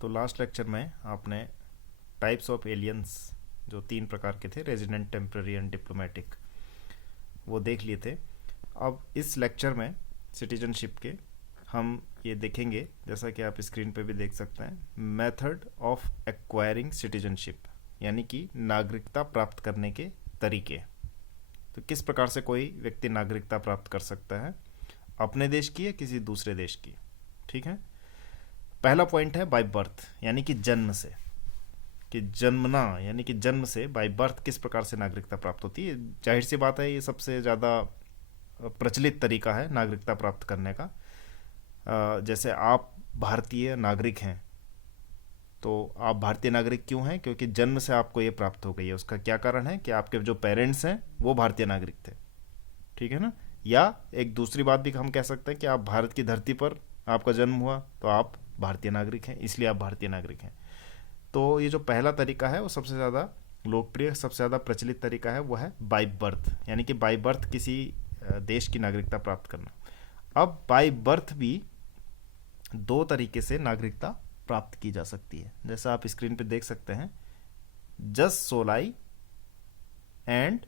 तो last lecture में आपने टाइप्स ऑफ एलियंस जो 3 प्रकार के थे, रेजिडेंट, टेम्पररी एंड डिप्लोमेटिक, वो देख लिए थे। अब इस लेक्चर में सिटीजनशिप के हम ये देखेंगे, जैसा कि आप स्क्रीन पे भी देख सकते हैं, मेथड ऑफ एक्वायरिंग सिटीजनशिप, यानी कि नागरिकता प्राप्त करने के तरीके। तो किस प्रकार से कोई व्यक्ति नागरिकता प्राप्त कर सकता है, अपने देश की या किसी दूसरे देश की। ठीक है। पहला पॉइंट है बाय बर्थ, यानी कि जन्म से, कि जन्मना, यानी कि जन्म से बाय बर्थ किस प्रकार से नागरिकता प्राप्त होती है। जाहिर सी बात है, ये सबसे ज़्यादा प्रचलित तरीका है नागरिकता प्राप्त करने का। जैसे आप भारतीय नागरिक हैं, तो आप भारतीय नागरिक क्यों हैं? क्योंकि जन्म से आपको ये प्राप्त हो गई है। उसका क्या कारण है कि आपके जो पेरेंट्स हैं वो भारतीय नागरिक थे। ठीक है ना। या एक दूसरी बात भी हम कह सकते हैं कि आप भारत की धरती पर आपका जन्म हुआ तो आप भारतीय नागरिक हैं, इसलिए आप भारतीय नागरिक हैं। तो ये जो पहला तरीका है वो सबसे ज़्यादा लोकप्रिय, सबसे ज़्यादा प्रचलित तरीका है, वो है बाय बर्थ, यानी कि बाय बर्थ किसी देश की नागरिकता प्राप्त करना। अब बाय बर्थ भी 2 तरीके से नागरिकता प्राप्त की जा सकती है, जैसा आप स्क्रीन पे देख सकते हैं। जस सोलाई एंड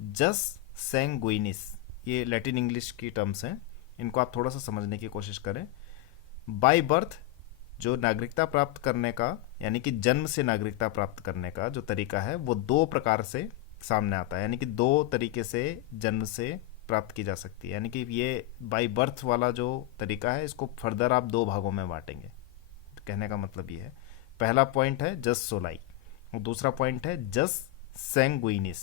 जस सैंगुइनिस, ये लैटिन इंग्लिश की टर्म्स हैं, इनको आप थोड़ा सा समझने की कोशिश करें। बाय बर्थ जो नागरिकता प्राप्त करने का, यानी कि जन्म से नागरिकता प्राप्त करने का जो तरीका है, वो 2 प्रकार से सामने आता है, यानी कि 2 तरीके से जन्म से प्राप्त की जा सकती है। यानी कि ये बाय बर्थ वाला जो तरीका है, इसको फर्दर आप 2 भागों में बांटेंगे। तो कहने का मतलब ये है, पहला पॉइंट है जस सोलाई और दूसरा पॉइंट है जस सैंगुइनिस।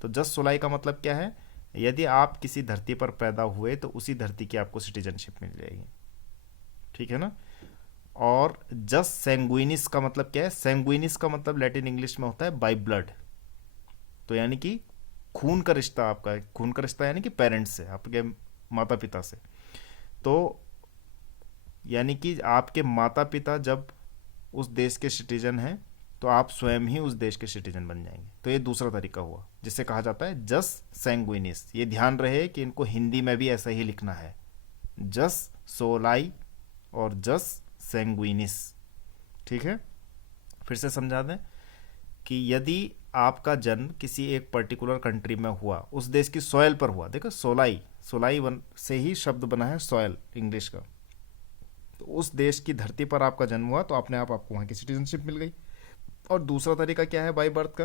तो जस सोलाई का मतलब क्या है? यदि आप किसी धरती पर पैदा हुए तो उसी धरती की आपको सिटीजनशिप मिल जाएगी। ठीक है ना। और जस सैंगुइनिस का मतलब क्या है? सैंगुइनिस का मतलब लैटिन इंग्लिश में होता है बाय ब्लड। तो यानी कि खून का रिश्ता आपका है, खून का रिश्ता यानी कि पेरेंट्स से, आपके माता पिता से। तो यानी कि आपके माता पिता जब उस देश के सिटीजन हैं तो आप स्वयं ही उस देश के सिटीजन बन जाएंगे। तो ये दूसरा तरीका हुआ जिसे कहा जाता है जस सैंगुइनिस। ये ध्यान रहे कि इनको हिंदी में भी ऐसा ही लिखना है, जस सोलाई और जस सैंगुइनिस। ठीक है। फिर से समझा दें कि यदि आपका जन्म किसी एक पर्टिकुलर कंट्री में हुआ, उस देश की सॉयल पर हुआ, देखो सोलाई, सोलाई से ही शब्द बना है सॉयल इंग्लिश का। तो उस देश की धरती पर आपका जन्म हुआ तो अपने आप आपको वहाँ की सिटीजनशिप मिल गई। और दूसरा तरीका क्या है बाय बर्थ का,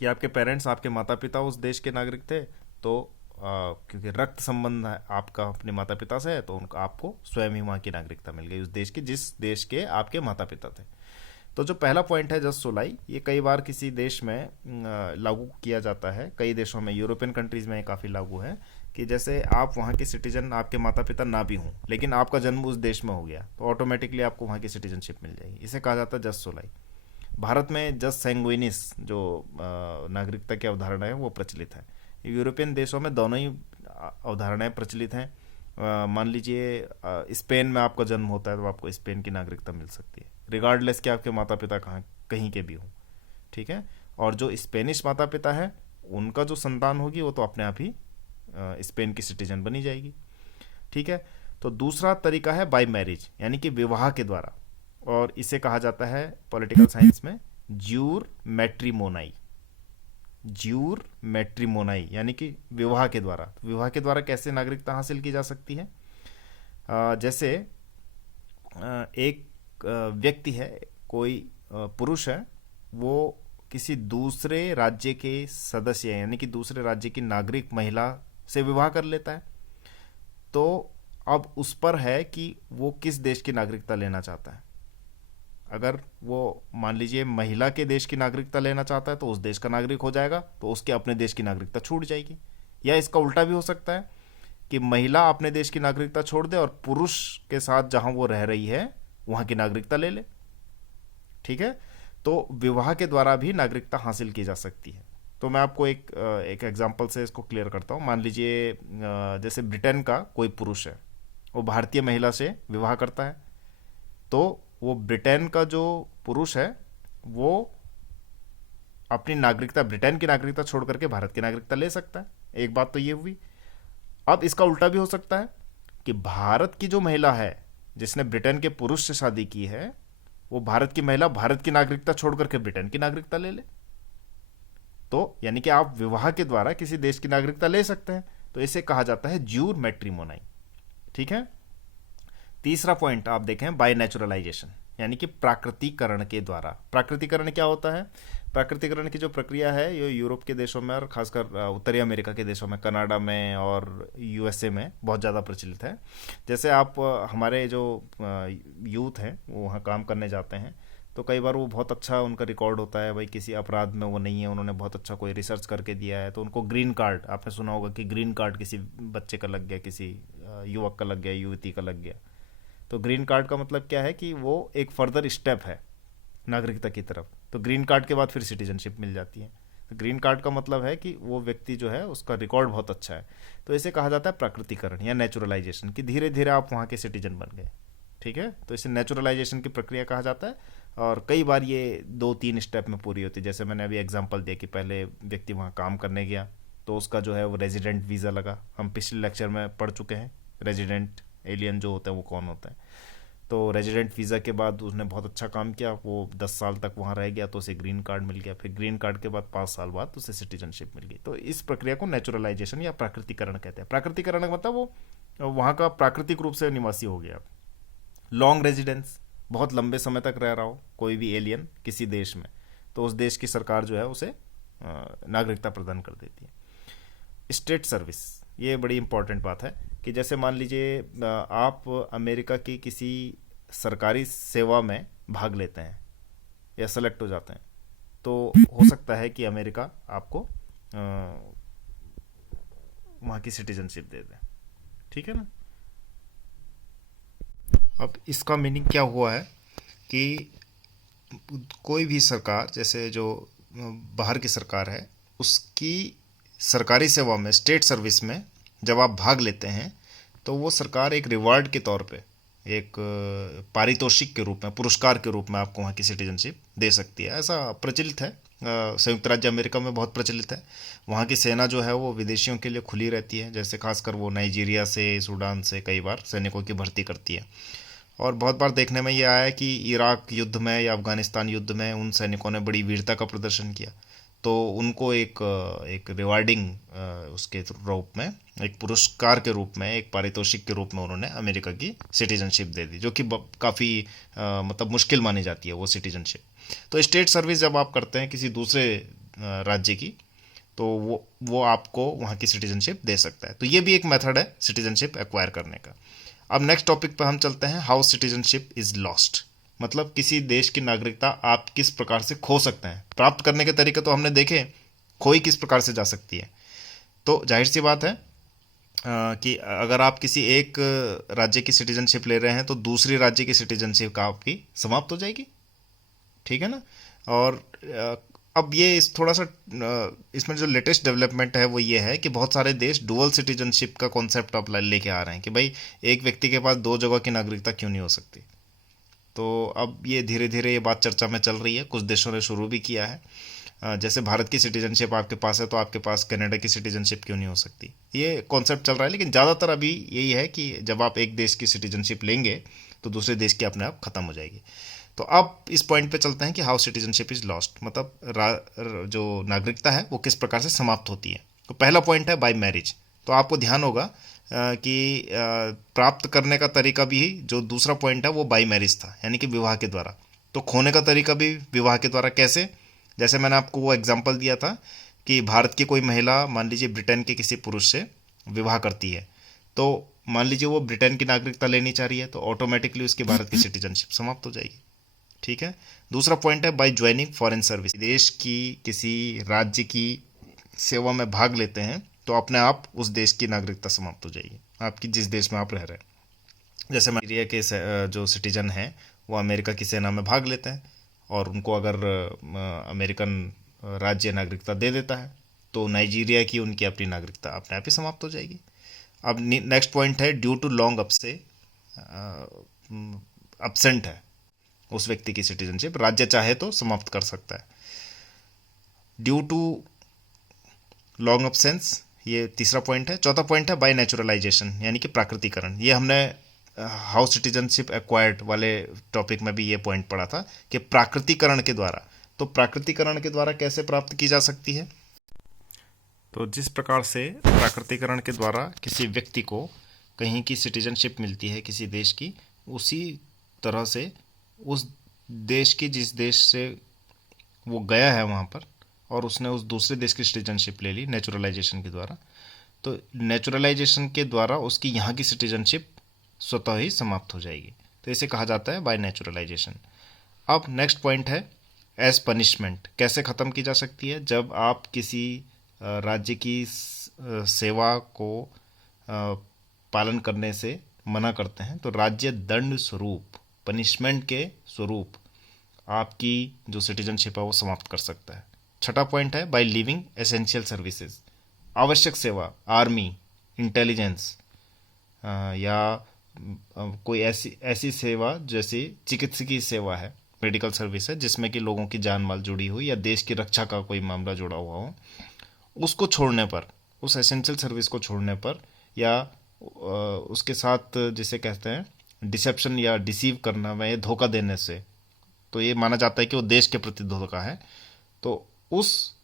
कि आपके पेरेंट्स, आपके माता पिता उस देश के नागरिक थे, तो क्योंकि रक्त संबंध है आपका अपने माता पिता से है, तो उनको आपको स्वयं ही वहाँ की नागरिकता मिल गई, उस देश की जिस देश के आपके माता पिता थे। तो जो पहला पॉइंट है जस सोलाई, ये कई बार किसी देश में लागू किया जाता है। कई देशों में, यूरोपियन कंट्रीज़ में ये काफ़ी लागू है कि जैसे आप वहाँ के सिटीजन, आपके माता पिता ना भी हों, लेकिन आपका जन्म उस देश में हो गया तो ऑटोमेटिकली आपको वहाँ की सिटीजनशिप मिल जाएगी। इसे कहा जाता है जस सोलाई। भारत में जस सैंगुइनिस जो नागरिकता की अवधारणा है वो प्रचलित है। यूरोपियन देशों में दोनों ही अवधारणाएं प्रचलित हैं। मान लीजिए स्पेन में आपका जन्म होता है तो आपको स्पेन की नागरिकता मिल सकती है, रिगार्डलेस कि आपके माता पिता कहाँ कहीं के भी हों। ठीक है। और जो स्पेनिश माता पिता है, उनका जो संतान होगी वो तो अपने आप ही स्पेन की सिटीजन बनी जाएगी। ठीक है। तो दूसरा तरीका है बाय मैरिज, यानी कि विवाह के द्वारा, और इसे कहा जाता है पॉलिटिकल साइंस में ज्यूर मैट्रिमोनाई। ज्यूर मैट्रिमोनाई यानी कि विवाह के द्वारा। विवाह के द्वारा कैसे नागरिकता हासिल की जा सकती है? जैसे एक व्यक्ति है, कोई पुरुष है, वो किसी दूसरे राज्य के सदस्य यानी कि दूसरे राज्य की नागरिक महिला से विवाह कर लेता है। तो अब उस पर है कि वो किस देश की नागरिकता लेना चाहता है। अगर वो मान लीजिए महिला के देश की नागरिकता लेना चाहता है तो उस देश का नागरिक हो जाएगा, तो उसके अपने देश की नागरिकता छूट जाएगी। या इसका उल्टा भी हो सकता है कि महिला अपने देश की नागरिकता छोड़ दे और पुरुष के साथ जहां वो रह रही है वहां की नागरिकता ले ले। ठीक है। तो विवाह के द्वारा भी नागरिकता हासिल की जा सकती है। तो मैं आपको एक एग्जांपल से इसको क्लियर करता हूँ। मान लीजिए जैसे ब्रिटेन का कोई पुरुष है, वो भारतीय महिला से विवाह करता है, तो वो ब्रिटेन का जो पुरुष है वो अपनी नागरिकता, ब्रिटेन की नागरिकता छोड़ करके भारत की नागरिकता ले सकता है। एक बात तो ये हुई। अब इसका उल्टा भी हो सकता है कि भारत की जो महिला है जिसने ब्रिटेन के पुरुष से शादी की है, वो भारत की महिला भारत की नागरिकता छोड़ करके ब्रिटेन की नागरिकता ले ले। तो यानी कि आप विवाह के द्वारा किसी देश की नागरिकता ले सकते हैं, तो इसे कहा जाता है ज्यूर मैट्रिमोनाई। ठीक है। तीसरा पॉइंट आप देखें, बाय नेचुरलाइजेशन, यानी कि प्राकृतिकरण के द्वारा। प्राकृतिकरण क्या होता है? प्राकृतिकरण की जो प्रक्रिया है ये यूरोप के देशों में और खासकर उत्तरी अमेरिका के देशों में, कनाडा में और यूएसए में बहुत ज़्यादा प्रचलित है। जैसे आप हमारे जो यूथ हैं वो वहाँ काम करने जाते हैं, तो कई बार वो बहुत अच्छा उनका रिकॉर्ड होता है, भाई किसी अपराध में वो नहीं है, उन्होंने बहुत अच्छा कोई रिसर्च करके दिया है, तो उनको ग्रीन कार्ड, आपने सुना होगा कि ग्रीन कार्ड किसी बच्चे का लग गया, किसी युवक का लग गया, युवती का लग गया। तो ग्रीन कार्ड का मतलब क्या है कि वो एक फर्दर स्टेप है नागरिकता की तरफ। तो ग्रीन कार्ड के बाद फिर सिटीजनशिप मिल जाती है। तो ग्रीन कार्ड का मतलब है कि वो व्यक्ति जो है उसका रिकॉर्ड बहुत अच्छा है। तो इसे कहा जाता है प्राकृतिकरण या नेचुरलाइजेशन, कि धीरे धीरे आप वहाँ के सिटीजन बन गए। ठीक है, तो इसे नेचुरलाइजेशन की प्रक्रिया कहा जाता है। और कई बार ये 2-3 स्टेप में पूरी होती है। जैसे मैंने अभी एग्जांपल दिया कि पहले व्यक्ति वहाँ काम करने गया, तो उसका जो है वो रेजिडेंट वीज़ा लगा। हम पिछले लेक्चर में पढ़ चुके हैं रेजिडेंट एलियन जो होता है वो कौन होता है। तो रेजिडेंट वीज़ा के बाद उसने बहुत अच्छा काम किया, वो 10 साल तक वहाँ रह गया, तो उसे ग्रीन कार्ड मिल गया। फिर ग्रीन कार्ड के बाद 5 साल बाद उसे सिटीजनशिप मिल गई। तो इस प्रक्रिया को नेचुरलाइजेशन या प्राकृतिकरण कहते हैं। प्राकृतिकरण का मतलब वो वहाँ का प्राकृतिक रूप से निवासी हो गया। लॉन्ग रेजिडेंस, बहुत लंबे समय तक रह रहा हो कोई भी एलियन किसी देश में, तो उस देश की सरकार जो है उसे नागरिकता प्रदान कर देती है। स्टेट सर्विस, ये बड़ी इंपॉर्टेंट बात है कि जैसे मान लीजिए आप अमेरिका की किसी सरकारी सेवा में भाग लेते हैं या सेलेक्ट हो जाते हैं, तो हो सकता है कि अमेरिका आपको वहाँ की सिटीजनशिप दे दे। ठीक है ना। अब इसका मीनिंग क्या हुआ है कि कोई भी सरकार, जैसे जो बाहर की सरकार है, उसकी सरकारी सेवा में, स्टेट सर्विस में जब आप भाग लेते हैं, तो वो सरकार एक रिवार्ड के तौर पे, एक पारितोषिक के रूप में, पुरस्कार के रूप में आपको वहाँ की सिटीजनशिप दे सकती है। ऐसा प्रचलित है, संयुक्त राज्य अमेरिका में बहुत प्रचलित है। वहाँ की सेना जो है वो विदेशियों के लिए खुली रहती है, जैसे खासकर वो नाइजीरिया से, सूडान से कई बार सैनिकों की भर्ती करती है। और बहुत बार देखने में ये आया है कि इराक युद्ध में या अफ़गानिस्तान युद्ध में उन सैनिकों ने बड़ी वीरता का प्रदर्शन किया, तो उनको एक रिवार्डिंग उसके रूप में, एक पुरस्कार के रूप में, एक पारितोषिक के रूप में उन्होंने अमेरिका की सिटीजनशिप दे दी, जो कि काफ़ी मतलब मुश्किल मानी जाती है वो सिटीजनशिप। तो स्टेट सर्विस जब आप करते हैं किसी दूसरे राज्य की, तो वो आपको वहाँ की सिटीजनशिप दे सकता है। तो ये भी एक मेथड है सिटीजनशिप एक्वायर करने का। अब नेक्स्ट टॉपिक पर हम चलते हैं, हाउ सिटीजनशिप इज लॉस्ट, मतलब किसी देश की नागरिकता आप किस प्रकार से खो सकते हैं। प्राप्त करने के तरीके तो हमने देखे, खोई किस प्रकार से जा सकती है। तो जाहिर सी बात है कि अगर आप किसी एक राज्य की सिटीजनशिप ले रहे हैं, तो दूसरी राज्य की सिटीजनशिप का आपकी समाप्त हो जाएगी। ठीक है ना। और अब ये थोड़ा सा इसमें जो लेटेस्ट डेवलपमेंट है वो ये है कि बहुत सारे देश डुअल सिटीजनशिप का कॉन्सेप्ट अब लेके आ रहे हैं कि भाई एक व्यक्ति के पास 2 जगह की नागरिकता क्यों नहीं हो सकती। तो अब ये धीरे धीरे ये बात चर्चा में चल रही है, कुछ देशों ने शुरू भी किया है। जैसे भारत की सिटीजनशिप आपके पास है, तो आपके पास कनाडा की सिटीजनशिप क्यों नहीं हो सकती, ये कॉन्सेप्ट चल रहा है। लेकिन ज़्यादातर अभी यही है कि जब आप एक देश की सिटीजनशिप लेंगे तो दूसरे देश की अपने आप ख़त्म हो जाएगी। तो अब इस पॉइंट पे चलते हैं कि हाउ सिटीजनशिप इज़ लॉस्ट, मतलब जो नागरिकता है वो किस प्रकार से समाप्त होती है। तो पहला पॉइंट है बाय मैरिज। तो आपको ध्यान होगा कि प्राप्त करने का तरीका भी, जो दूसरा पॉइंट है वो बाय मैरिज था, यानी कि विवाह के द्वारा। तो खोने का तरीका भी विवाह के द्वारा। कैसे? जैसे मैंने आपको वो एग्जांपल दिया था कि भारत की कोई महिला मान लीजिए ब्रिटेन के किसी पुरुष से विवाह करती है, तो मान लीजिए वो ब्रिटेन की नागरिकता लेनी चाह रही है, तो ऑटोमेटिकली उसकी भारत की सिटीजनशिप समाप्त हो जाएगी। ठीक है। दूसरा पॉइंट है बाय ज्वाइनिंग फॉरेन सर्विस। देश की किसी राज्य की सेवा में भाग लेते हैं, तो अपने आप उस देश की नागरिकता समाप्त हो जाएगी, आपकी जिस देश में आप रह रहे हैं। जैसे नाइजीरिया के जो सिटीजन हैं वो अमेरिका की सेना में भाग लेते हैं, और उनको अगर अमेरिकन राज्य नागरिकता दे देता है, तो नाइजीरिया की उनकी अपनी नागरिकता अपने आप ही समाप्त हो जाएगी। अब नेक्स्ट पॉइंट है ड्यू टू लॉन्ग अब्सेंट है उस व्यक्ति की सिटीजनशिप, राज्य चाहे तो समाप्त कर सकता है। ड्यू टू लॉन्ग अब्सेंस, ये तीसरा पॉइंट है। चौथा पॉइंट है बाय नेचुरलाइजेशन, यानी कि प्राकृतिकरण। ये हमने हाउ सिटीजनशिप एक्वायर्ड वाले टॉपिक में भी ये पॉइंट पड़ा था कि प्राकृतिकरण के द्वारा। तो प्राकृतिकरण के द्वारा कैसे प्राप्त की जा सकती है? तो जिस प्रकार से प्राकृतिकरण के द्वारा किसी व्यक्ति को कहीं की सिटीजनशिप मिलती है किसी देश की, उसी तरह से उस देश की, जिस देश से वो गया है वहाँ पर, और उसने उस दूसरे देश की सिटीजनशिप ले ली नेचुरलाइजेशन के द्वारा, तो नेचुरलाइजेशन के द्वारा उसकी यहाँ की सिटीजनशिप स्वतः ही समाप्त हो जाएगी। तो इसे कहा जाता है बाय नेचुरलाइजेशन। अब नेक्स्ट पॉइंट है एज पनिशमेंट। कैसे ख़त्म की जा सकती है? जब आप किसी राज्य की सेवा को पालन करने से मना करते हैं तो राज्य दंड स्वरूप, पनिशमेंट के स्वरूप आपकी जो सिटीजनशिप है वो समाप्त कर सकता है। छठा पॉइंट है बाय लीविंग एसेंशियल सर्विसेज। आवश्यक सेवा, आर्मी, इंटेलिजेंस या कोई ऐसी सेवा जैसे चिकित्सकीय सेवा है, मेडिकल सर्विस है, जिसमें कि लोगों की जान माल जुड़ी हुई या देश की रक्षा का कोई मामला जुड़ा हुआ हो, उसको छोड़ने पर, उस एसेंशियल सर्विस को छोड़ने पर, या उसके साथ जिसे कहते हैं डिसेप्शन या डिसीव करना में, धोखा देने से, तो ये माना जाता है कि वो देश के प्रति धोखा है। तो उस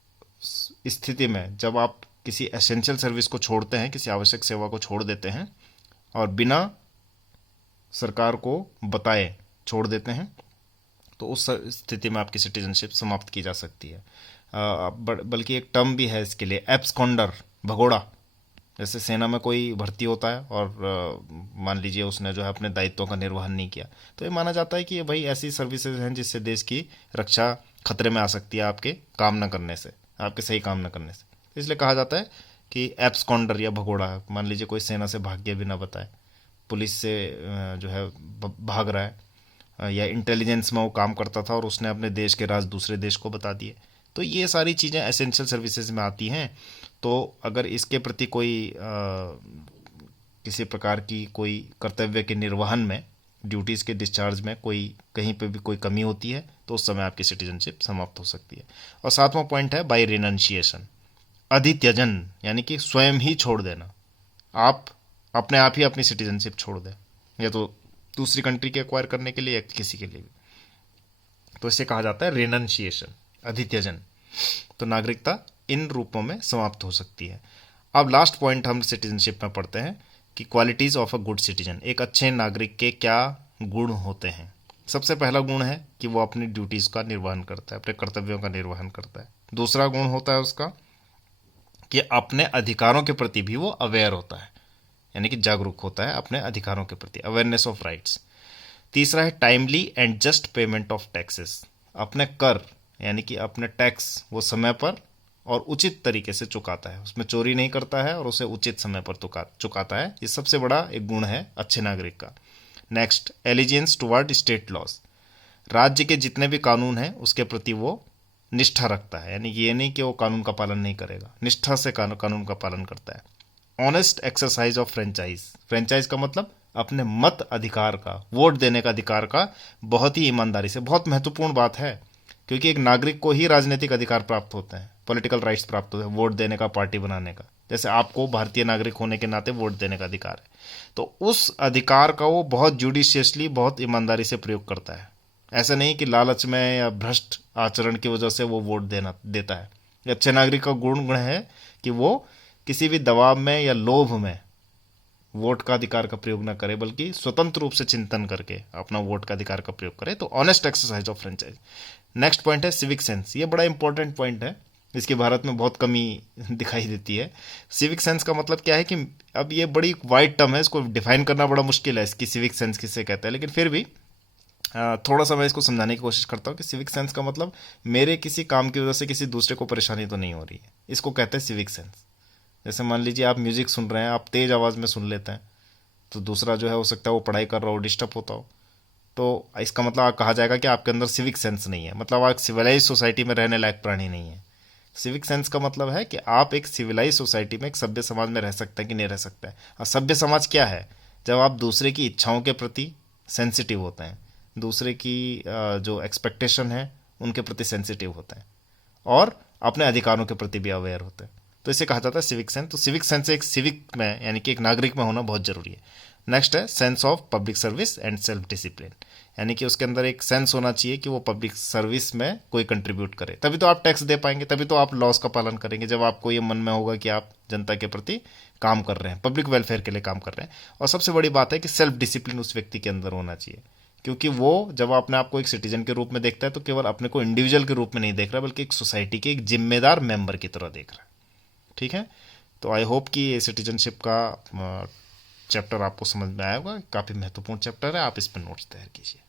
स्थिति में जब आप किसी एसेंशियल सर्विस को छोड़ते हैं, किसी आवश्यक सेवा को छोड़ देते हैं और बिना सरकार को बताए छोड़ देते हैं, तो उस स्थिति में आपकी सिटीजनशिप समाप्त की जा सकती है। बल्कि एक टर्म भी है इसके लिए, एब्सकॉन्डर, भगोड़ा। जैसे सेना में कोई भर्ती होता है और मान लीजिए उसने जो है अपने दायित्वों का निर्वहन नहीं किया, तो ये माना जाता है कि ये भाई ऐसी सर्विसेज हैं जिससे देश की रक्षा खतरे में आ सकती है आपके काम न करने से, आपके सही काम न करने से। इसलिए कहा जाता है कि एब्सकॉन्डर या भगोड़ा। मान लीजिए कोई सेना से भाग गया बिना बताए, पुलिस से जो है भाग रहा है, या इंटेलिजेंस में वो काम करता था और उसने अपने देश के राज दूसरे देश को बता दिए, तो ये सारी चीज़ें एसेंशियल सर्विसेज में आती हैं। तो अगर इसके प्रति कोई किसी प्रकार की कोई कर्तव्य के निर्वहन में, ड्यूटीज़ के डिस्चार्ज में कोई कहीं पे भी कोई कमी होती है, तो उस समय आपकी सिटीजनशिप समाप्त हो सकती है। और सातवां पॉइंट है बाय रिनंशिएशन, अधित्यजन, यानी कि स्वयं ही छोड़ देना। आप अपने आप ही अपनी सिटीजनशिप छोड़ दें, या तो दूसरी कंट्री के एक्वायर करने के लिए या किसी के लिए भी, तो इसे कहा जाता है रिनंशिएशन, अधित्यजन। तो नागरिकता इन रूपों में समाप्त हो सकती है। अब लास्ट पॉइंट हम सिटीजनशिप में पढ़ते हैं कि qualities of a good citizen. एक अच्छे नागरिक के क्या गुण होते हैं? सबसे पहला गुण है कि वो अपनी ड्यूटीज़ का निर्वहन करता है, अपने कर्तव्यों का निर्वहन करता है। दूसरा गुण होता है उसका कि अपने अधिकारों के प्रति भी वो अवेयर होता है, यानी कि जागरूक होता है अपने अधिकारों के प्रति, अवेयरनेस ऑफ राइट्स। तीसरा है timely and just payment of taxes. अपने कर यानी कि अपने टैक्स वो समय पर और उचित तरीके से चुकाता है, उसमें चोरी नहीं करता है और उसे उचित समय पर चुकाता है। ये सबसे बड़ा एक गुण है अच्छे नागरिक का। Next, allegiance toward state laws. राज्य के जितने भी कानून हैं उसके प्रति वो निष्ठा रखता है, यानी ये नहीं कि वो कानून का पालन नहीं करेगा, निष्ठा से कानून का पालन करता है। Honest exercise of franchise. Franchise का मतलब अपने मत अधिकार का, वोट देने का अधिकार का बहुत ही ईमानदारी से, बहुत महत्वपूर्ण बात है, क्योंकि एक नागरिक को ही राजनीतिक अधिकार प्राप्त होते हैं, पॉलिटिकल राइट्स प्राप्त होते हैं, वोट देने का, पार्टी बनाने का। जैसे आपको भारतीय नागरिक होने के नाते वोट देने का अधिकार है, तो उस अधिकार का वो बहुत जुडिशियसली, बहुत ईमानदारी से प्रयोग करता है। ऐसा नहीं कि लालच में या भ्रष्ट आचरण की वजह से वो वोट देता है। अच्छे नागरिक का गुण है कि वो किसी भी दबाव में या लोभ में वोट का अधिकार का प्रयोग न करे, बल्कि स्वतंत्र रूप से चिंतन करके अपना वोट का अधिकार का प्रयोग करे। तो honest exercise of franchise. Next point है सिविक सेंस। ये बड़ा इंपॉर्टेंट पॉइंट है, इसकी भारत में बहुत कमी दिखाई देती है। सिविक सेंस का मतलब क्या है कि अब ये बड़ी वाइड टर्म है, इसको डिफाइन करना बड़ा मुश्किल है, इसकी सिविक सेंस किसे कहते हैं, लेकिन फिर भी थोड़ा सा मैं इसको समझाने की कोशिश करता हूँ कि सिविक सेंस का मतलब मेरे किसी काम की वजह से किसी दूसरे को परेशानी तो नहीं हो रही है, इसको कहते हैं सिविक सेंस। जैसे मान लीजिए आप म्यूजिक सुन रहे हैं, आप तेज आवाज़ में सुन लेते हैं, तो दूसरा जो है हो सकता है वो पढ़ाई कर रहा हो, डिस्टर्ब होता हो, तो इसका मतलब कहा जाएगा कि आपके अंदर सिविक सेंस नहीं है, मतलब आप सिविलाइज सोसाइटी में रहने लायक प्राणी नहीं है। सिविक सेंस का मतलब है कि आप एक सिविलाइज सोसाइटी में, एक सभ्य समाज में रह सकते हैं कि नहीं रह सकते हैं। और सभ्य समाज क्या है? जब आप दूसरे की इच्छाओं के प्रति सेंसिटिव होते हैं, दूसरे की जो एक्सपेक्टेशन है उनके प्रति सेंसिटिव होते हैं, और अपने अधिकारों के प्रति भी अवेयर होते हैं, तो इसे कहा जाता है सिविक सेंस। तो सिविक सेंस एक सिविक में, यानी कि एक नागरिक में होना बहुत जरूरी है। नेक्स्ट है sense of public service and self discipline, यानी कि उसके अंदर एक सेंस होना चाहिए कि वो पब्लिक सर्विस में कोई कंट्रीब्यूट करे, तभी तो आप टैक्स दे पाएंगे, तभी तो आप लॉस का पालन करेंगे, जब आपको ये मन में होगा कि आप जनता के प्रति काम कर रहे हैं, पब्लिक वेलफेयर के लिए काम कर रहे हैं। और सबसे बड़ी बात है कि सेल्फ डिसिप्लिन उस व्यक्ति के अंदर होना चाहिए, क्योंकि वो जब अपने आप को एक सिटीजन के रूप में देखता है तो केवल अपने को इंडिविजुअल के रूप में नहीं देख रहा, बल्कि एक सोसाइटी के एक जिम्मेदार मेंबर की तरह देख रहा है। ठीक है, तो आई होप कि ये सिटीजनशिप का चैप्टर आपको समझ में आया होगा, काफ़ी महत्वपूर्ण चैप्टर है, आप इस पर नोट्स तैयार कीजिए।